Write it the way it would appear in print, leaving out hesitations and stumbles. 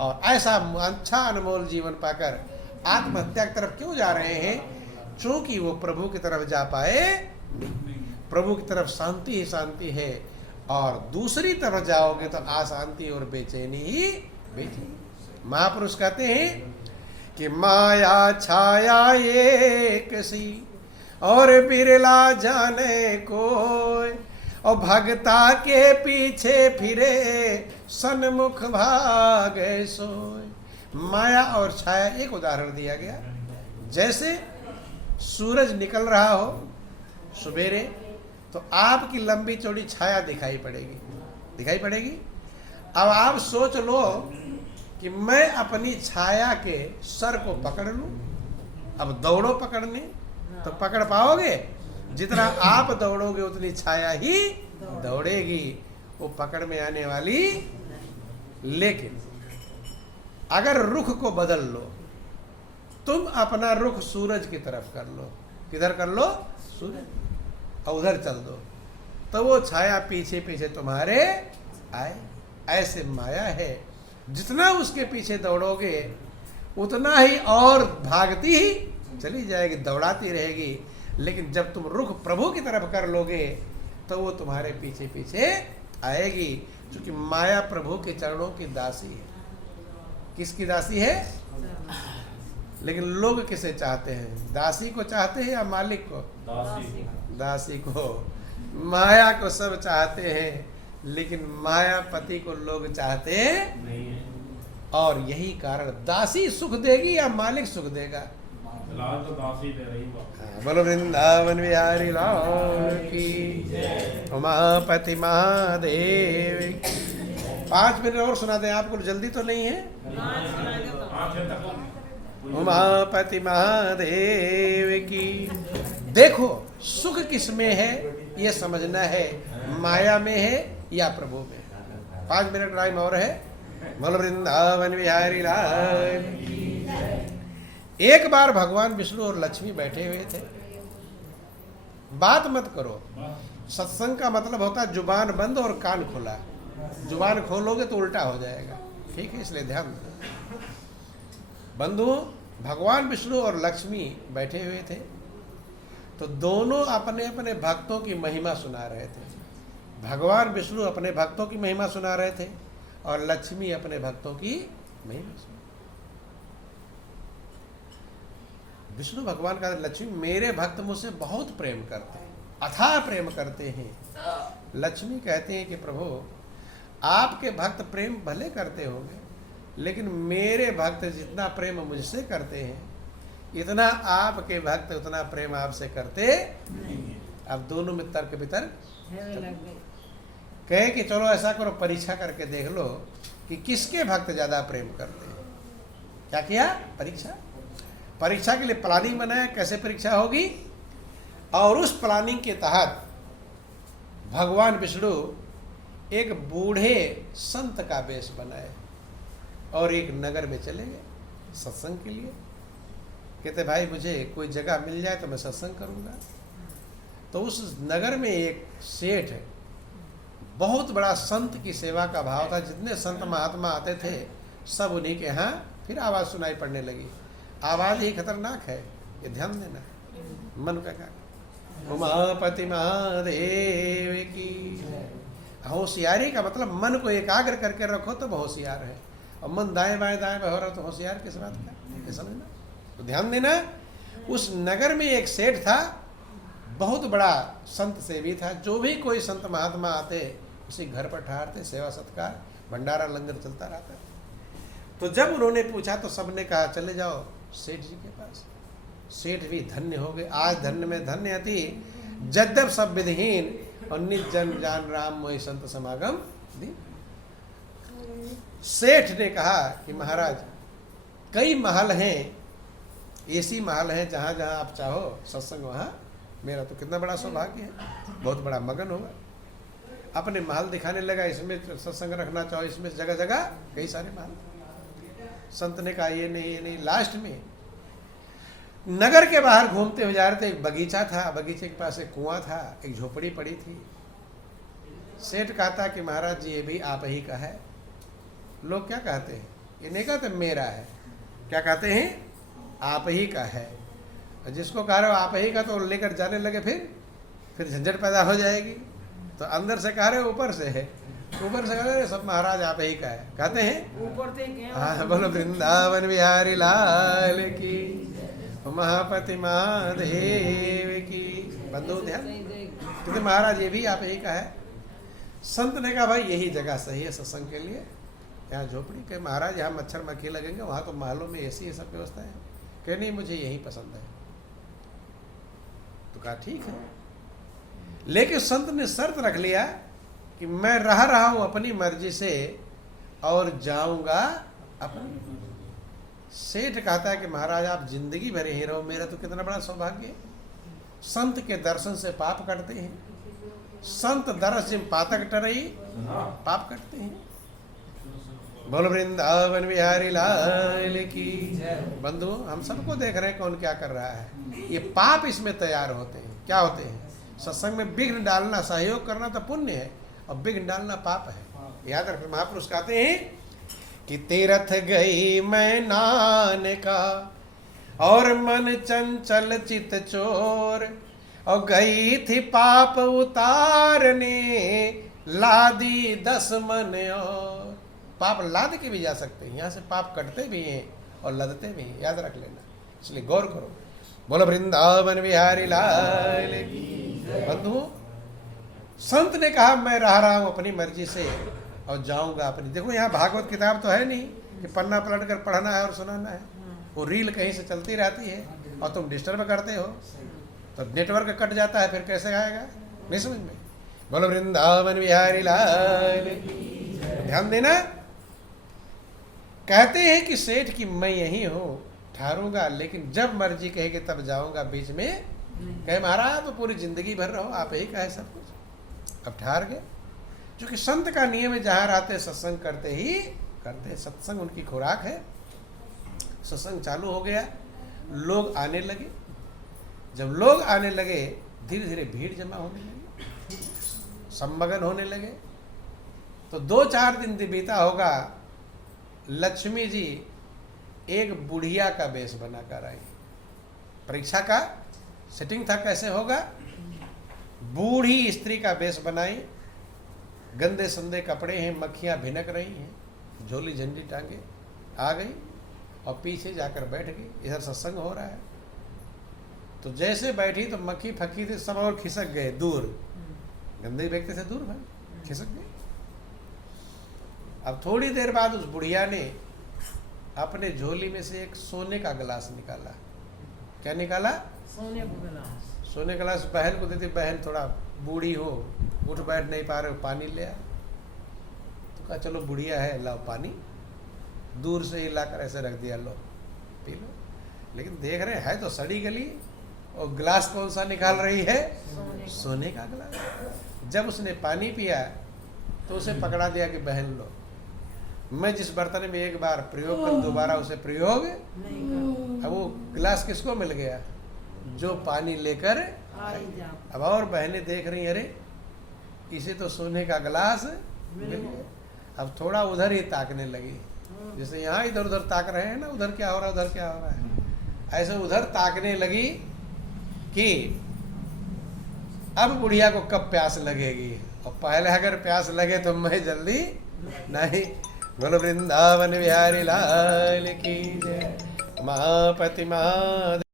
और ऐसा अच्छा अनमोल जीवन पाकर आत्महत्या की तरफ क्यों जा रहे हैं? चूंकि वो प्रभु की तरफ जा पाए नहीं। प्रभु की तरफ शांति ही शांति है, और दूसरी तरफ जाओगे तो अशांति और बेचैनी ही बेचैनी। महापुरुष कहते हैं कि माया छाया एक सी और बिरला जाने कोई, और भगता के पीछे फिरे सन्मुख भागे सोए। माया और छाया एक उदाहरण दिया गया। जैसे सूरज निकल रहा हो सवेरे, तो आपकी लंबी चौड़ी छाया दिखाई पड़ेगी। अब आप सोच लो कि मैं अपनी छाया के सर को पकड़ लूं। अब दौड़ो पकड़ने, तो पकड़ पाओगे? जितना आप दौड़ोगे उतनी छाया ही दौड़ेगी, वो पकड़ में आने वाली। लेकिन अगर रुख को बदल लो, तुम अपना रुख सूरज की तरफ कर लो। किधर कर लो? सूरज, और उधर चल दो, तो वो छाया पीछे पीछे तुम्हारे आए। ऐसे माया है, जितना उसके पीछे दौड़ोगे उतना ही और भागती ही चली जाएगी, दौड़ाती रहेगी। लेकिन जब तुम रुख प्रभु की तरफ कर लोगे तो वो तुम्हारे पीछे पीछे आएगी। क्योंकि माया प्रभु के चरणों की दासी है। किसकी दासी है? लेकिन लोग किसे चाहते हैं? दासी को चाहते हैं या मालिक को? दासी को। माया को सब चाहते हैं, लेकिन मायापति को लोग चाहते नहीं। और यही कारण, दासी सुख देगी या मालिक सुख देगा? तो दासी दे रही है। बोलो वृंदावन बिहारी लाल की, उमापति महादेव। 5 मिनट और सुना दें, आपको जल्दी तो नहीं है? उमापति महादेव की। देखो सुख किस में है ये समझना है, माया में है या प्रभु में। 5 मिनट टाइम और है। बोलो वृंदावन बिहारी लाल की। एक बार भगवान विष्णु और लक्ष्मी बैठे हुए थे। बात मत करो। सत्संग का मतलब होता है जुबान बंद और कान खुला। जुबान खोलोगे तो उल्टा हो जाएगा, ठीक है? इसलिए ध्यान दो। बंधुओं, भगवान विष्णु और लक्ष्मी बैठे हुए थे, तो दोनों अपने अपने भक्तों की महिमा सुना रहे थे। भगवान विष्णु अपने भक्तों की महिमा सुना रहे थे और लक्ष्मी अपने भक्तों की महिमा सुना। विष्णु भगवान का, लक्ष्मी मेरे भक्त मुझसे बहुत प्रेम करते हैं, अथाह प्रेम करते हैं। लक्ष्मी कहते हैं कि प्रभु आपके भक्त प्रेम भले करते होंगे, लेकिन मेरे भक्त जितना प्रेम मुझसे करते हैं, इतना आपके भक्त उतना प्रेम आपसे करते नहीं। अब दोनों में तर्क वितर्क कहे कि चलो ऐसा करो, परीक्षा करके देख लो कि किसके भक्त ज्यादा प्रेम करते हैं। क्या किया? परीक्षा के लिए प्लानिंग बनाया, कैसे परीक्षा होगी। और उस प्लानिंग के तहत भगवान विष्णु एक बूढ़े संत का वेश बनाए और एक नगर में चले गए सत्संग के लिए। कहते भाई मुझे कोई जगह मिल जाए तो मैं सत्संग करूंगा। तो उस नगर में एक सेठ है, बहुत बड़ा संत की सेवा का भाव था। जितने संत महात्मा आते थे सब उन्हीं के यहाँ। फिर आवाज़ सुनाई पड़ने लगी। आवाज़ ही खतरनाक है, ये ध्यान देना। मन का क्या? उमापति महादेव की। होशियारी का मतलब मन को एकाग्र करके रखो तब होशियार है, और मन दाएं बाएं हो रहा तो होशियार किस बात का, ये समझना। तो ध्यान देना। उस नगर में एक सेठ था, बहुत बड़ा संत सेवी था। जो भी कोई संत महात्मा आते उसी घर पर ठहरते, सेवा सत्कार, भंडारा लंगर चलता रहता। तो जब उन्होंने पूछा तो सबने कहा चले जाओ सेठ जी के पास। सेठ भी धन्य हो गए। आज धन्य में धन्य अति, जद्यप सब विधिहीन और निज जन जान राम मोहि संत समागम दी। सेठ ने कहा कि महाराज कई महल हैं, ऐसी महल हैं जहाँ जहाँ आप चाहो सत्संग वहाँ। मेरा तो कितना बड़ा सौभाग्य है, बहुत बड़ा मगन होगा। अपने महल दिखाने लगा, इसमें सत्संग रखना चाहो, इसमें जगह जगह कई सारे महल। संत ने कहा ये नहीं। लास्ट में नगर के बाहर घूमते हुए जा रहे थे, एक बगीचा था, बगीचे के पास एक कुआं था, एक झोपड़ी पड़ी थी। सेठ कहता कि महाराज जी ये भी आप ही का है। लोग क्या कहते हैं? ये नहीं कहते मेरा है, क्या कहते हैं? आप ही का है। और जिसको कह रहे हो आप ही का, तो लेकर जाने लगे फिर झंझट पैदा हो जाएगी। तो अंदर से कह रहे हो ऊपर से है, ऊपर से कह रहे सब महाराज आप ही का है, कहते हैं ऊपर से क्या? हाँ, बोलो वृंदावन बिहारी लाल की, महापति महादेव की। बंधु ध्यान, क्योंकि महाराज ये भी आप ही का है। संत ने कहा भाई यही जगह सही है सत्संग के लिए, यहाँ झोपड़ी के महाराज, यहाँ मच्छर मक्खी लगेंगे, वहाँ तो महलों में ऐसी ये सब व्यवस्था है। कहे नहीं मुझे यही पसंद है। तो कहा ठीक है, लेकिन संत ने शर्त रख लिया कि मैं रहा हूं अपनी मर्जी से और जाऊंगा अपनी। सेठ कहता है कि महाराज आप जिंदगी भर यहीं रहो, मेरा तो कितना बड़ा सौभाग्य है। संत के दर्शन से पाप कटते हैं, संत दरस जिम पातक टरई, पाप कटते हैं। बोलो वृंदावन बिहारी लाल की। बंधु हम सबको देख रहे हैं कौन क्या कर रहा है। ये पाप इसमें तैयार होते हैं। क्या होते हैं? सत्संग में विघ्न डालना, सहयोग करना तो पुण्य है, और विघ्न डालना पाप है। याद रखना, महापुरुष कहते हैं कि तीर्थ गई मैं नान का और मन चंचल चित चोर, और गई थी पाप उतारने लादी 10 मन और। पाप लाद के भी जा सकते हैं, यहाँ से पाप कटते भी हैं और लदते भी हैं, याद रख लेना, इसलिए गौर करो। बोलो वृंदावन बिहारी लाल की। बंधुओं, संत ने कहा मैं रहा हूं अपनी मर्जी से और जाऊंगा अपनी। देखो यहाँ भागवत किताब तो है नहीं कि पन्ना पलट कर पढ़ना है और सुनाना है, वो रील कहीं से चलती रहती है और तुम डिस्टर्ब करते हो, तो नेटवर्क कट जाता है, फिर कैसे आएगा? नहीं समझ में। बोलो वृंदावन बिहारी लाल की। ध्यान देना, कहते हैं कि सेठ की मैं यही हूं, ठहरूंगा, लेकिन जब मर्जी कहेगी तब जाऊंगा, बीच में कहे महाराज तो पूरी जिंदगी भर रहो, आप ही का है सब कुछ। अब ठहर गए, क्योंकि संत का नियम है जहां रहते सत्संग करते ही करते, सत्संग उनकी खुराक है। सत्संग चालू हो गया, लोग आने लगे। जब लोग आने लगे, धीरे धीरे भीड़ जमा होने लगी, सम्मगन होने लगे। तो 2-4 दिन बीता होगा, लक्ष्मी जी एक बुढ़िया का वेश बनाकर आई। परीक्षा का सेटिंग था, कैसे होगा? बूढ़ी स्त्री का वेश बनाई, गंदे संदे कपड़े हैं, मक्खियां भिनक रही हैं, झोली झंडी टांगे आ गई और पीछे जाकर बैठ गई। इधर सत्संग हो रहा है, तो जैसे बैठी तो मक्खी फक्की थे सब और खिसक गए दूर, गंदे व्यक्ति से दूर भाई खिसक गए। अब थोड़ी देर बाद उस बुढ़िया ने अपने झोली में से एक सोने का गिलास निकाला। क्या निकाला? सोने का गिलास। सोने का गिलास बहन को देती, बहन थोड़ा बूढ़ी हो, उठ बैठ नहीं पा रहे हो, पानी ले आ। तो कहा चलो बुढ़िया है, लाओ पानी। दूर से ही लाकर ऐसे रख दिया, लो पी लो। लेकिन देख रहे है तो सड़ी गली, और गिलास कौन सा निकाल रही है? सोने का गिलास। जब उसने पानी पिया तो उसे पकड़ा दिया कि बहन लो, मैं जिस बर्तन में एक बार प्रयोग कर दोबारा उसे प्रयोग नहीं। अब वो गिलास किसको मिल गया? जो पानी लेकर आई। अब और बहनें देख रही, अरे इसे तो सोने का गिलास मिल गया। अब थोड़ा उधर ही ताकने लगी, जैसे यहाँ इधर उधर ताक रहे हैं ना, उधर क्या हो रहा है, उधर क्या हो रहा है, ऐसे उधर ताकने लगी कि अब बुढ़िया को कब प्यास लगेगी, और पहले अगर प्यास लगे तो मैं जल्दी नहीं। बोलो वृंदावन बिहारी लाल की जय। महापति महादेव।